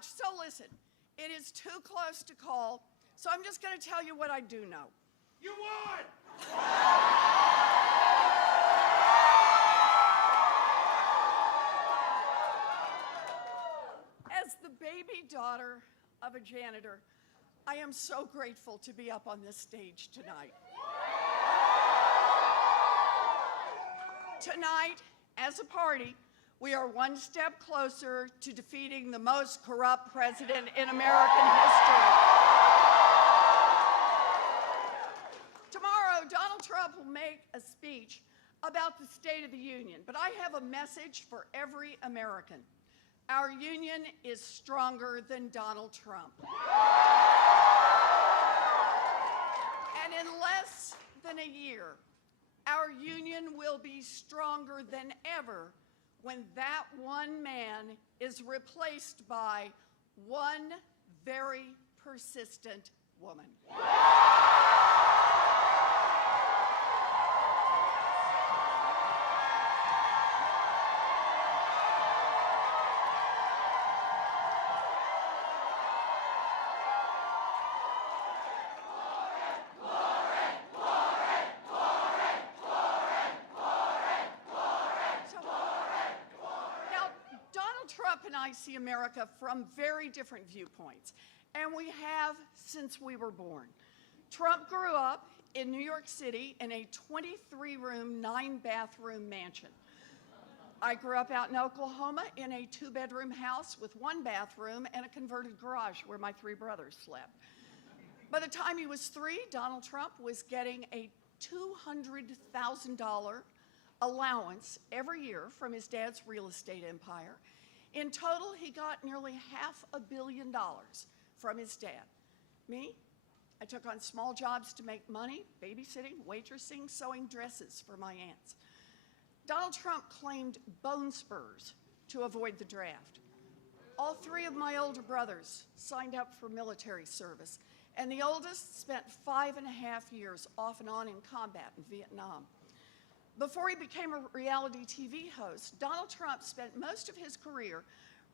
much. So listen, it is too close to call, so I'm just going to tell you what I do know. You won! As the baby daughter of a janitor, I am so grateful to be up on this stage tonight. Tonight, as a party, we are one step closer to defeating the most corrupt president in American history. Tomorrow, Donald Trump will make a speech about the State of the Union, but I have a message for every American. Our union is stronger than Donald Trump. And in less than a year, our union will be stronger than ever when that one man is replaced by one very persistent woman. I see America from very different viewpoints, and we have since we were born. Trump grew up in New York City in a 23-room, 9-bathroom mansion. I grew up out in Oklahoma in a 2-bedroom house with 1 bathroom and a converted garage where my 3 brothers slept. By the time he was 3, Donald Trump was getting a $200,000 allowance every year from his dad's real estate empire. In total, he got nearly $500 million from his dad. Me, I took on small jobs to make money, babysitting, waitressing, sewing dresses for my aunts. Donald Trump claimed bone spurs to avoid the draft. All 3 of my older brothers signed up for military service, and the oldest spent 5.5 years off and on in combat in Vietnam. Before he became a reality TV host, Donald Trump spent most of his career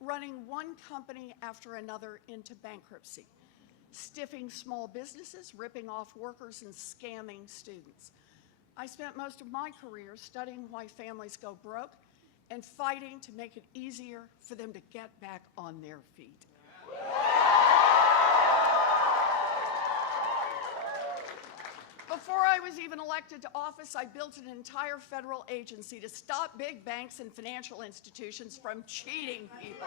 running one company after another into bankruptcy, stiffing small businesses, ripping off workers, and scamming students. I spent most of my career studying why families go broke and fighting to make it easier for them to get back on their feet. Before I was even elected to office, I built an entire federal agency to stop big banks and financial institutions from cheating people.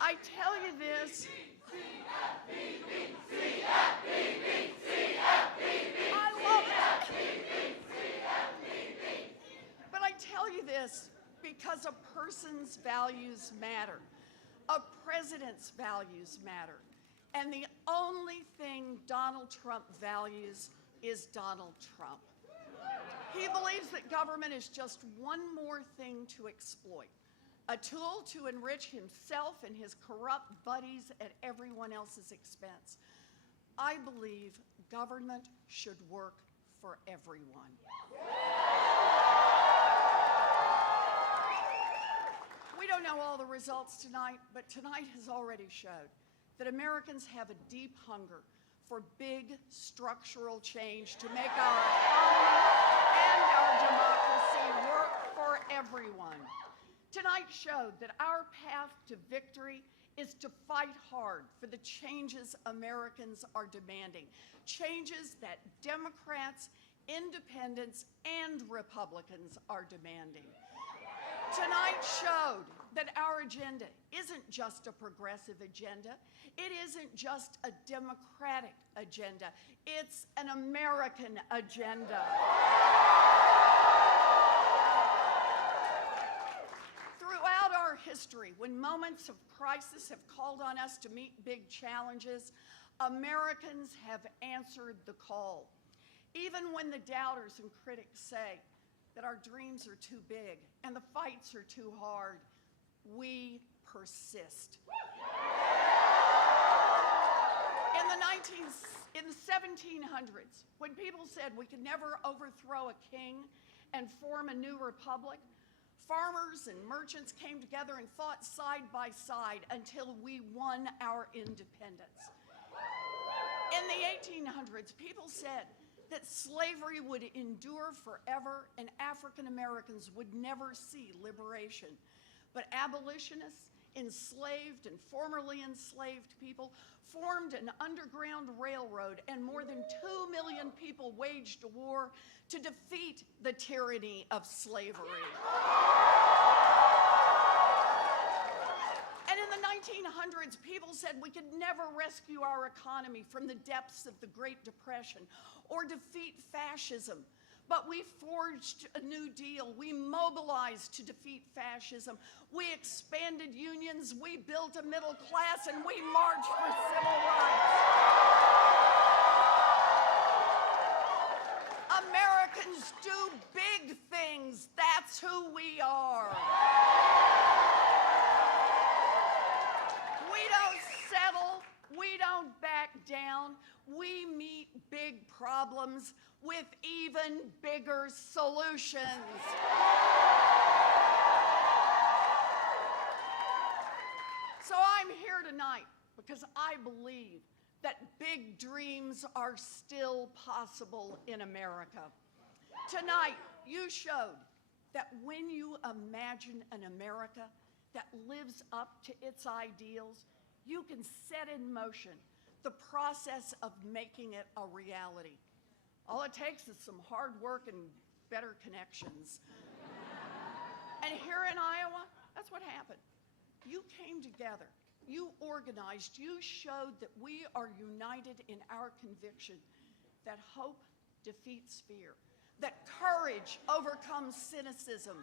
I tell you this. I love it. But I tell you this because a person's values matter. A president's values matter. And the only thing Donald Trump values is Donald Trump. He believes that government is just one more thing to exploit, a tool to enrich himself and his corrupt buddies at everyone else's expense. I believe government should work for everyone. We don't know all the results tonight, but tonight has already showed that Americans have a deep hunger for big structural change to make our economy and our democracy work for everyone. Tonight showed that our path to victory is to fight hard for the changes Americans are demanding, changes that Democrats, independents, and Republicans are demanding. Tonight showed that our agenda isn't just a progressive agenda. It isn't just a Democratic agenda. It's an American agenda. Throughout our history, when moments of crisis have called on us to meet big challenges, Americans have answered the call. Even when the doubters and critics say that our dreams are too big and the fights are too hard, we persist. In the 1700s, when people said we could never overthrow a king and form a new republic, Farmers and merchants came together and fought side by side until we won our independence. In the 1800s, people said that slavery would endure forever and African Americans would never see liberation. But abolitionists, enslaved and formerly enslaved people formed an underground railroad, and more than 2 million people waged a war to defeat the tyranny of slavery. And in the 1900s, people said we could never rescue our economy from the depths of the Great Depression or defeat fascism. But we forged a new deal. We mobilized to defeat fascism. We expanded unions. We built a middle class, and we marched for civil rights. Americans do big things. That's who we are. We don't settle. We don't back down. We meet big problems with even bigger solutions. So I'm here tonight because I believe that big dreams are still possible in America. Tonight, you showed that when you imagine an America that lives up to its ideals, you can set in motion the process of making it a reality. All it takes is some hard work and better connections. And here in Iowa, that's what happened. You came together, you organized, you showed that we are united in our conviction that hope defeats fear, that courage overcomes cynicism,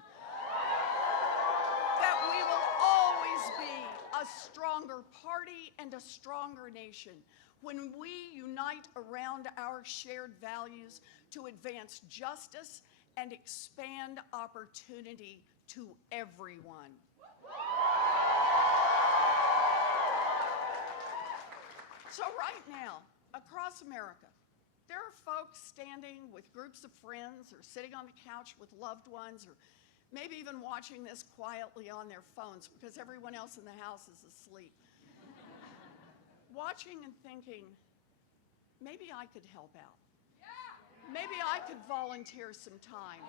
that we will always be a stronger party and a stronger nation when we unite around our shared values to advance justice and expand opportunity to everyone. So right now, across America, there are folks standing with groups of friends or sitting on the couch with loved ones or maybe even watching this quietly on their phones because everyone else in the house is asleep. Watching and thinking, maybe I could help out. Maybe I could volunteer some time.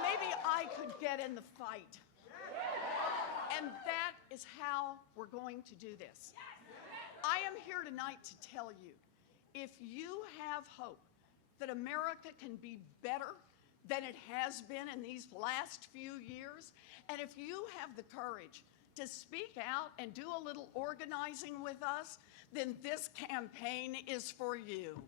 Maybe I could get in the fight. And that is how we're going to do this. I am here tonight to tell you, if you have hope that America can be better than it has been in these last few years, and if you have the courage to speak out and do a little organizing with us, then this campaign is for you.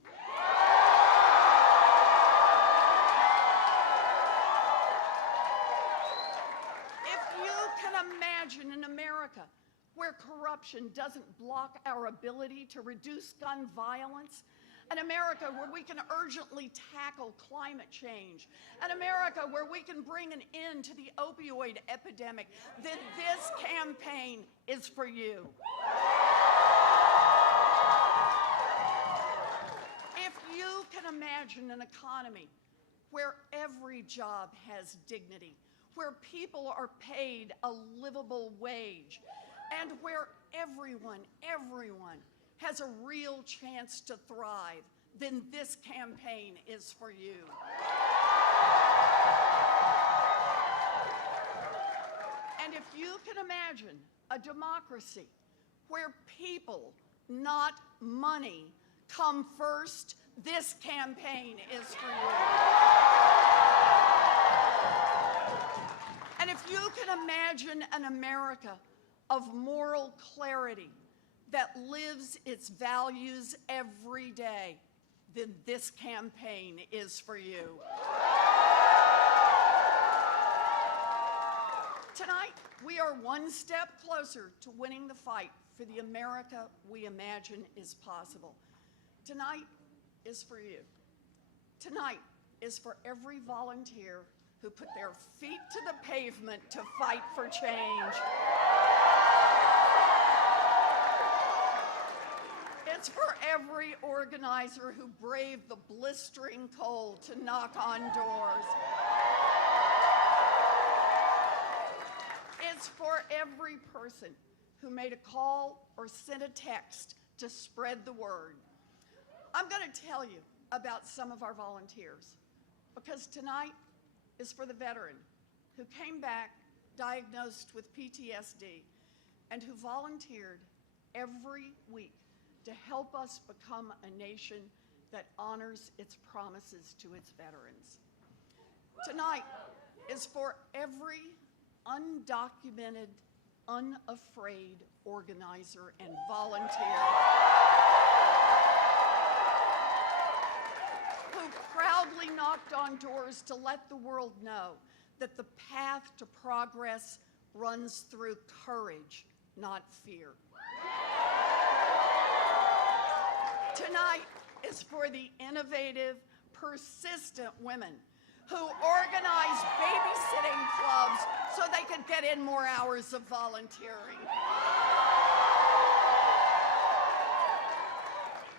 If you can imagine an America where corruption doesn't block our ability to reduce gun violence, an America where we can urgently tackle climate change, an America where we can bring an end to the opioid epidemic, then this campaign is for you. If you can imagine an economy where every job has dignity, where people are paid a livable wage, and where everyone has a real chance to thrive, then this campaign is for you. And if you can imagine a democracy where people, not money, come first, this campaign is for you. And if you can imagine an America of moral clarity that lives its values every day, then this campaign is for you. Tonight, we are one step closer to winning the fight for the America we imagine is possible. Tonight is for you. Tonight is for every volunteer who put their feet to the pavement to fight for change. It's for every organizer who braved the blistering cold to knock on doors. is for every person who made a call or sent a text to spread the word. I'm going to tell you about some of our volunteers, because tonight is for the veteran who came back diagnosed with PTSD and who volunteered every week to help us become a nation that honors its promises to its veterans. Tonight is for every undocumented, unafraid organizer and volunteer who proudly knocked on doors to let the world know that the path to progress runs through courage, not fear. Tonight is for the innovative, persistent women who organize babysitting clubs so they could get in more hours of volunteering.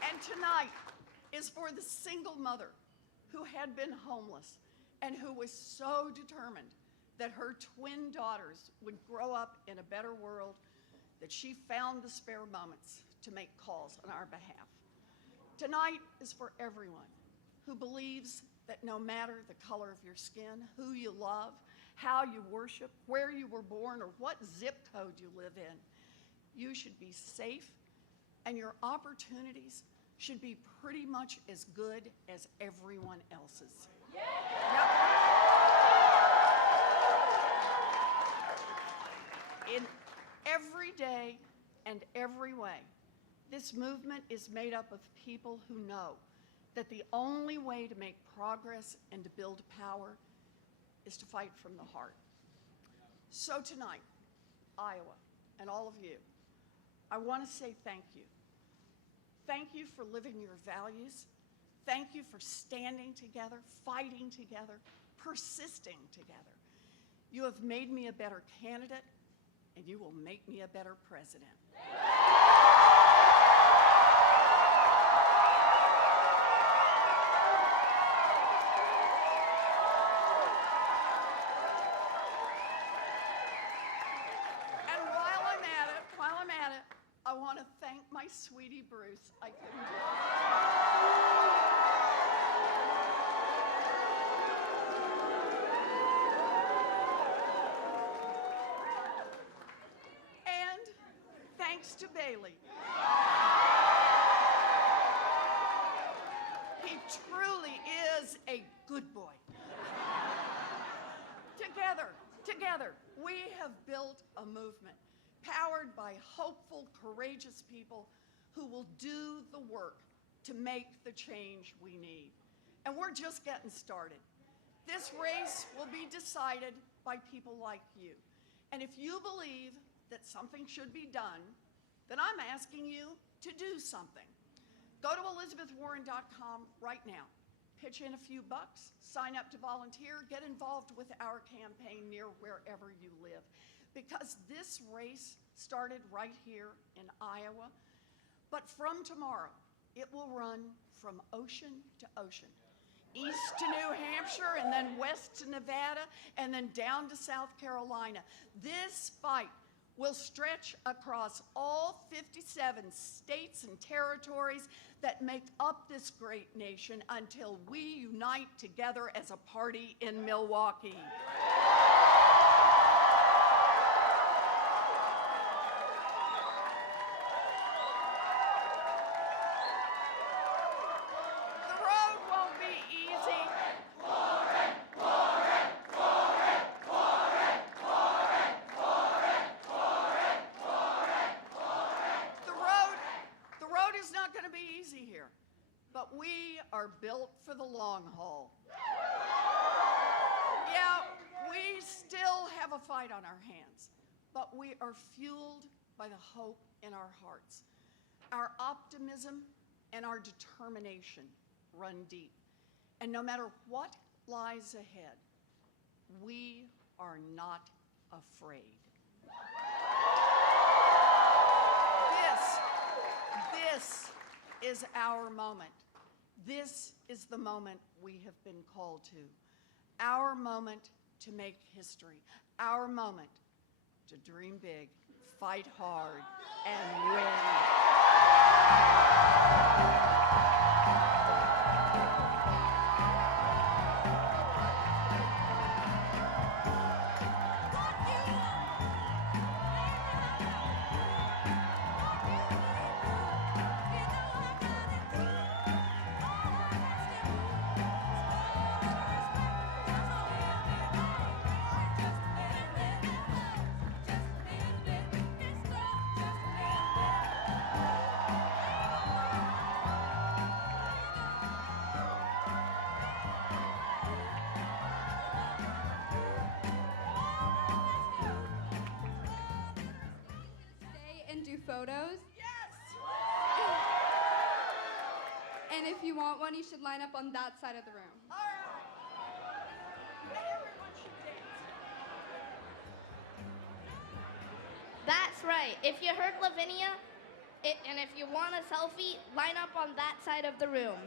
And tonight is for the single mother who had been homeless and who was so determined that her twin daughters would grow up in a better world that she found the spare moments to make calls on our behalf. Tonight is for everyone who believes that no matter the color of your skin, who you love, how you worship, where you were born, or what zip code you live in, you should be safe and your opportunities should be pretty much as good as everyone else's. Yep. In every day and every way, this movement is made up of people who know that the only way to make progress and to build power is to fight from the heart. So tonight, Iowa, and all of you, I want to say thank you. Thank you for living your values. Thank you for standing together, fighting together, persisting together. You have made me a better candidate, and you will make me a better president. And while I'm at it, I want to thank my sweetie Bruce. I couldn't do it. Thanks to Bailey. He truly is a good boy. Together, we have built a movement powered by hopeful, courageous people who will do the work to make the change we need. And we're just getting started. This race will be decided by people like you. And if you believe that something should be done, then I'm asking you to do something. Go to ElizabethWarren.com right now. Pitch in a few bucks, sign up to volunteer, get involved with our campaign near wherever you live. Because this race started right here in Iowa, but from tomorrow, it will run from ocean to ocean. East to New Hampshire, and then west to Nevada, and then down to South Carolina. This fight will stretch across all 57 states and territories that make up this great nation until we unite together as a party in Milwaukee. The road won't be easy. Not going to be easy here, but we are built for the long haul. Yeah, we still have a fight on our hands, but we are fueled by the hope in our hearts. Our optimism and our determination run deep, and no matter what lies ahead, we are not afraid. This is our moment. This is the moment we have been called to. Our moment to make history. Our moment to dream big, fight hard, and win. And do photos. Yes! And if you want one, you should line up on that side of the room. All right. And everyone should dance. That's right. If you heard Lavinia, and if you want a selfie, line up on that side of the room.